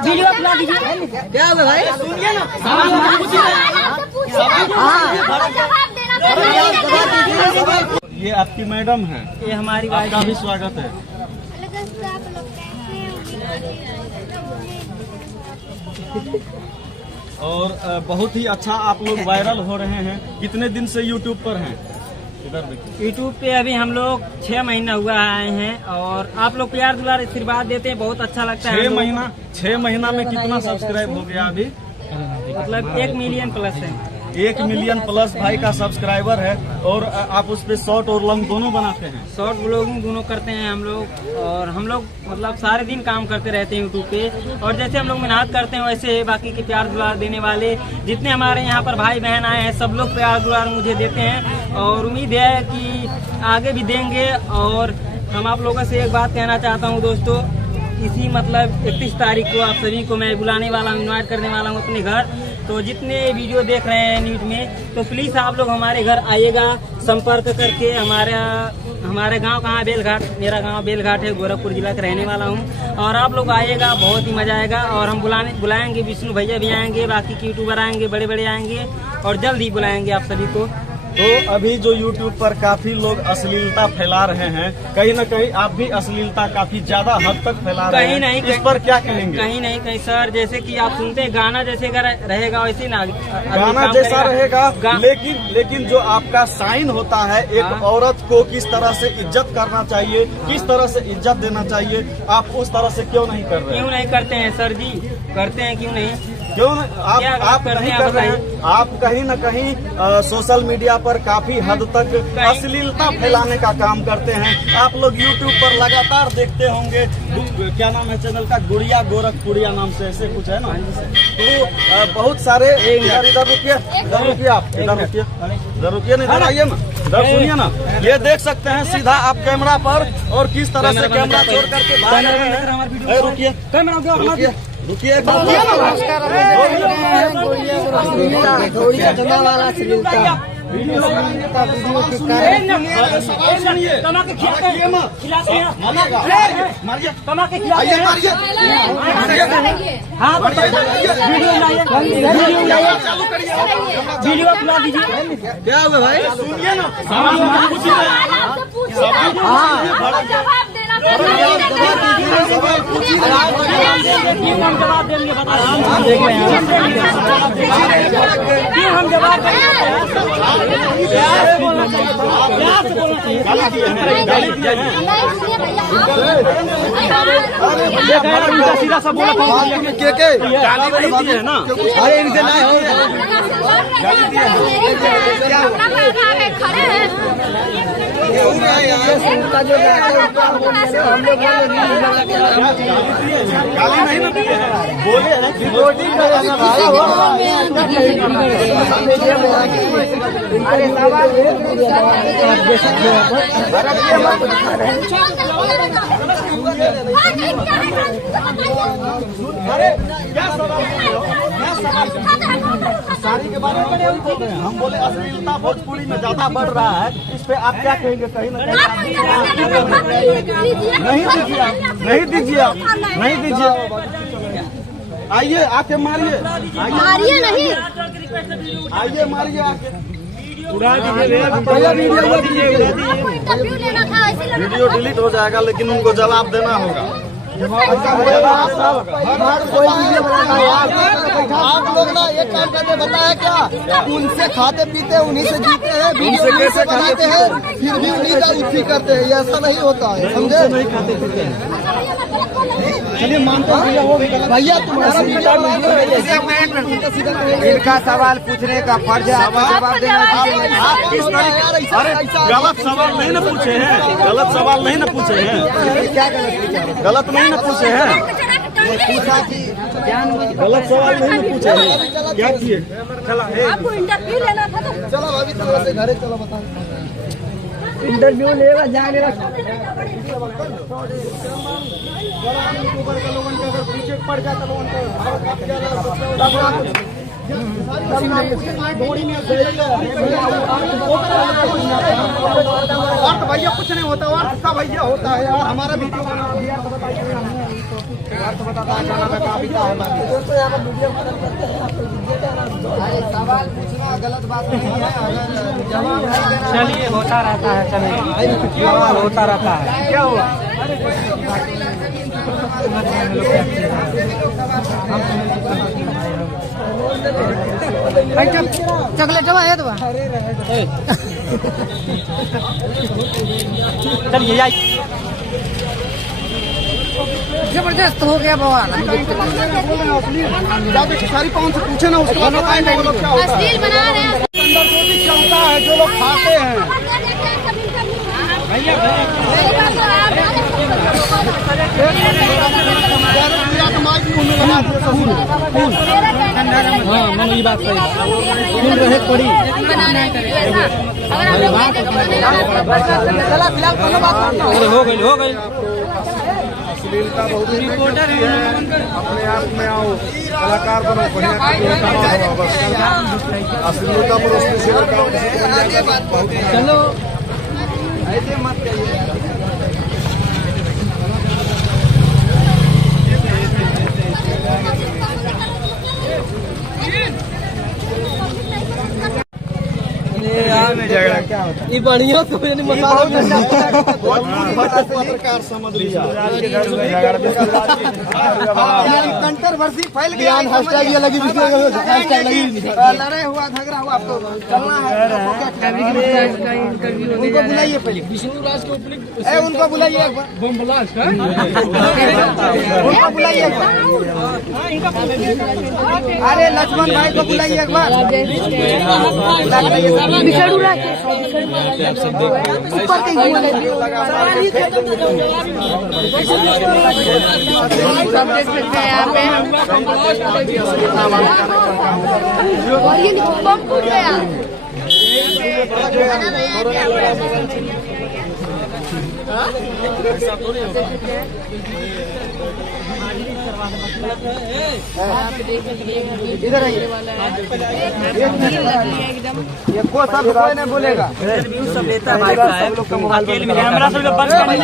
Video खिला दीजिए। क्या हुआ भाई? सुनिए ना, ये आपकी मैडम है, ये हमारी आपका भी स्वागत है। और बहुत ही अच्छा आप लोग वायरल हो रहे हैं। कितने दिन से यूट्यूब पर हैं? इधर देखिए, यूट्यूब पे अभी हम लोग 6 महीना हुआ आए हैं और आप लोग प्यार दुलार आशीर्वाद देते हैं, बहुत अच्छा लगता है। 6 महीना में कितना सब्सक्राइब हो गया अभी? मतलब 1 मिलियन प्लस है। 1 मिलियन प्लस भाई का सब्सक्राइबर है। और आप उस पे शॉर्ट और लॉन्ग दोनों बनाते हैं? शॉर्ट ब्लॉगिंग दोनों करते हैं हम लोग। और हम लोग मतलब सारे दिन काम करते रहते हैं यूट्यूब पे। और जैसे हम लोग मेहनत करते हैं वैसे बाकी के प्यार दुलार देने वाले जितने हमारे यहाँ पर भाई बहन आए हैं सब लोग प्यार दुलार मुझे देते हैं और उम्मीद है कि आगे भी देंगे। और हम आप लोगों से एक बात कहना चाहता हूँ दोस्तों, इसी मतलब 31 तारीख को आप सभी को मैं बुलाने वाला हूँ, इन्वाइट करने वाला हूँ अपने घर। तो जितने वीडियो देख रहे हैं न्यूज में तो प्लीज आप लोग हमारे घर आइएगा संपर्क करके। हमारे गांव कहाँ? बेलघाट। मेरा गांव बेलघाट है, गोरखपुर जिला का रहने वाला हूं। और आप लोग आइएगा, बहुत ही मजा आएगा। और हम बुलाएंगे, विष्णु भैया भी आएंगे, बाकी के यूट्यूबर आएंगे, बड़े बड़े आएंगे और जल्द ही बुलाएंगे आप सभी को। तो अभी जो YouTube पर काफी लोग अश्लीलता फैला रहे हैं, कहीं न कहीं आप भी अश्लीलता काफी ज्यादा हद तक फैला रहे हैं, नहीं इस पर क्या कहेंगे? कहीं नहीं कहीं सर, जैसे कि आप सुनते हैं गाना जैसे रहेगा वैसे ना गाना जैसा रहेगा। लेकिन जो आपका साइन होता है एक औरत को किस तरह से इज्जत करना चाहिए, किस तरह से इज्जत देना चाहिए, आप उस तरह से क्यों नहीं कर रहे? क्यों नहीं करते हैं सर जी? करते हैं, क्यों नहीं? क्यों आप नहीं कर रहे हैं? आप कहीं न कहीं सोशल मीडिया पर काफी हद तक अश्लीलता फैलाने का काम करते हैं। आप लोग YouTube पर लगातार देखते होंगे, क्या नाम है चैनल का? गुड़िया गोरखपुरिया नाम से ऐसे कुछ है ना। तो बहुत सारे इधर रुकिए, आप इधर रुकिए, नहीं इधर आइए ना, इधर सुनिए ना। ये देख सकते हैं सीधा आप कैमरा पर और किस तरह से कैमरा छोड़ करके बाहर रुकिए, रुकिए वीडियो खिला दीजिए। क्या हुआ भाई? सुनिए ना, हम जवाब देंगे, बता हम जवाब देंगे। सीधा सा बोला है ना। अरे इनसे ना गाली नहीं ना दिए हैं, बोले हैं रिकॉर्डिंग कराना भाई। अरे क्या सवाल साड़ी के बारे में बोल रहे हैं? हम बोले अश्लीलता भोजपुरी में ज्यादा बढ़ रहा है, इस पे आप क्या कहेंगे? कहीं ना कहीं नहीं दीजिए। आइए आके मारिए, नहीं आइए मारिए आके। वीडियो डिलीट हो जाएगा लेकिन उनको जवाब देना होगा। आप लोग ना एक काम करके बताया क्या? उनसे खाते पीते उन्हीं से जीते हैं, वीडियो कैसे बनाते हैं, फिर भी उन्हीं का उठी करते हैं। ऐसा नहीं होता है, समझे? नहीं खाते पीते हैं। चलिए मानते हैं भैया तुम्हारा इनका सवाल पूछने का फर्ज है, जवाब देना। अरे गलत सवाल नहीं ना पूछे हैं, गलत सवाल नहीं ना पूछे हैं, क्या गलत नहीं ना पूछे हैं, गलत सवाल नहीं ना पूछे हैं। क्या किए? आपको इंटरव्यू लेना था तो चलो अभी तो वैसे घरे चलो बता। इंटरव्यू लेगा जाने पीछे पड़ जाता और तो भैया कुछ नहीं होता, और सब भैया होता है यार। हमारा वीडियो सवाल पूछना गलत बात नहीं है, चलिए होता रहता है, चलिए होता रहता है। क्या हुआ? चॉकलेट है तो चलिए आइए। जबरदस्त हो गया भगवान। जाके सारी पाँच से पूछे ना, उसके बाद बताएंगे वो लोग क्या होता है। अश्लील बना रहे हैं। अंदर जो भी चलता है, जो लोग खाते हैं, हाँ मैंने ये बात सही रहे पड़ी। हो गई अश्लीलता बहुत अपने आप में आओ, कलाकार बनो, बढ़िया अश्लीलता पर चलो ऐसे मत कहिए। ये बढ़िया तो पत्रकार समझ लिया। कंट्रोवर्सी फैल गया, लड़ाई हुआ, झगड़ा हुआ, आपको चलना है। उनको बुलाइए पहले, उनको बुलाइए एक बार, उनको बुलाइए एक बार। अरे लक्ष्मण भाई को बुलाइए एक बार। इधर आइए, ये को सब कोई नहीं बोलेगा। रिव्यू सब लेता है भाई साहब, अकेले में कैमरा सब बंद करने